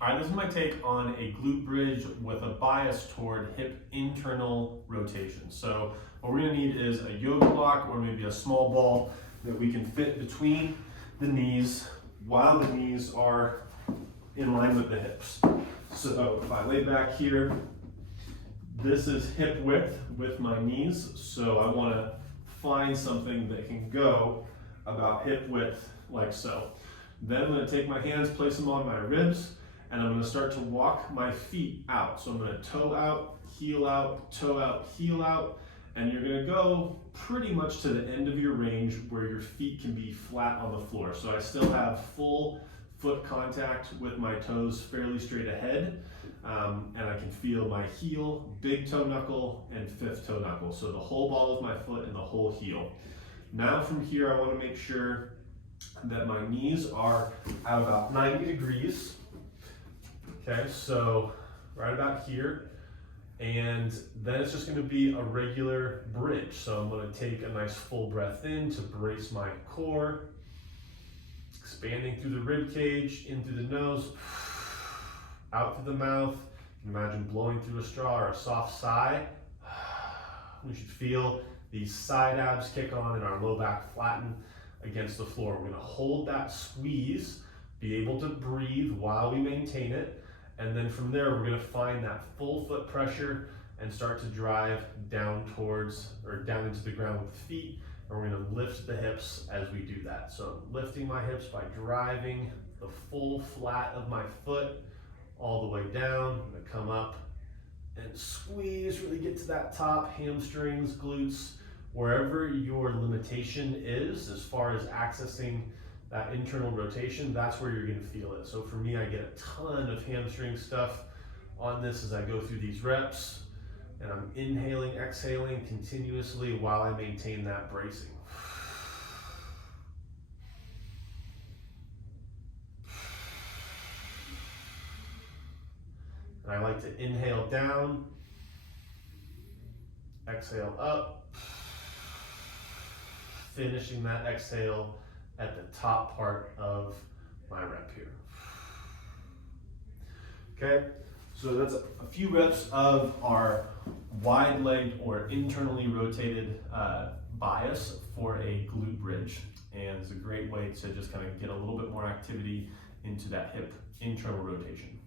All right, this is my take on a glute bridge with a bias toward hip internal rotation. So what we're gonna need is a yoga block or maybe a small ball that we can fit between the knees while the knees are in line with the hips. So if I lay back here, this is hip width with my knees. So I wanna find something that can go about hip width like so. Then I'm gonna take my hands, place them on my ribs, and I'm gonna start to walk my feet out. So I'm gonna toe out, heel out, toe out, heel out, and you're gonna go pretty much to the end of your range where your feet can be flat on the floor. So I still have full foot contact with my toes fairly straight ahead, and I can feel my heel, big toe knuckle, and fifth toe knuckle. So the whole ball of my foot and the whole heel. Now from here, I wanna make sure that my knees are at about 90 degrees. Okay, so right about here, and then it's just gonna be a regular bridge. So I'm gonna take a nice full breath in to brace my core, expanding through the rib cage, in through the nose, out through the mouth. You can imagine blowing through a straw or a soft sigh. We should feel these side abs kick on and our low back flatten against the floor. We're gonna hold that squeeze, be able to breathe while we maintain it. And then from there, we're gonna find that full foot pressure and start to drive down towards, or down into the ground with the feet. And we're gonna lift the hips as we do that. So lifting my hips by driving the full flat of my foot all the way down. I'm gonna come up and squeeze, really get to that top, hamstrings, glutes, wherever your limitation is as far as accessing that internal rotation, that's where you're gonna feel it. So for me, I get a ton of hamstring stuff on this as I go through these reps, and I'm inhaling, exhaling continuously while I maintain that bracing. And I like to inhale down, exhale up, finishing that exhale at the top part of my rep here. Okay, so that's a few reps of our wide-legged or internally rotated bias for a glute bridge. And it's a great way to just kind of get a little bit more activity into that hip internal rotation.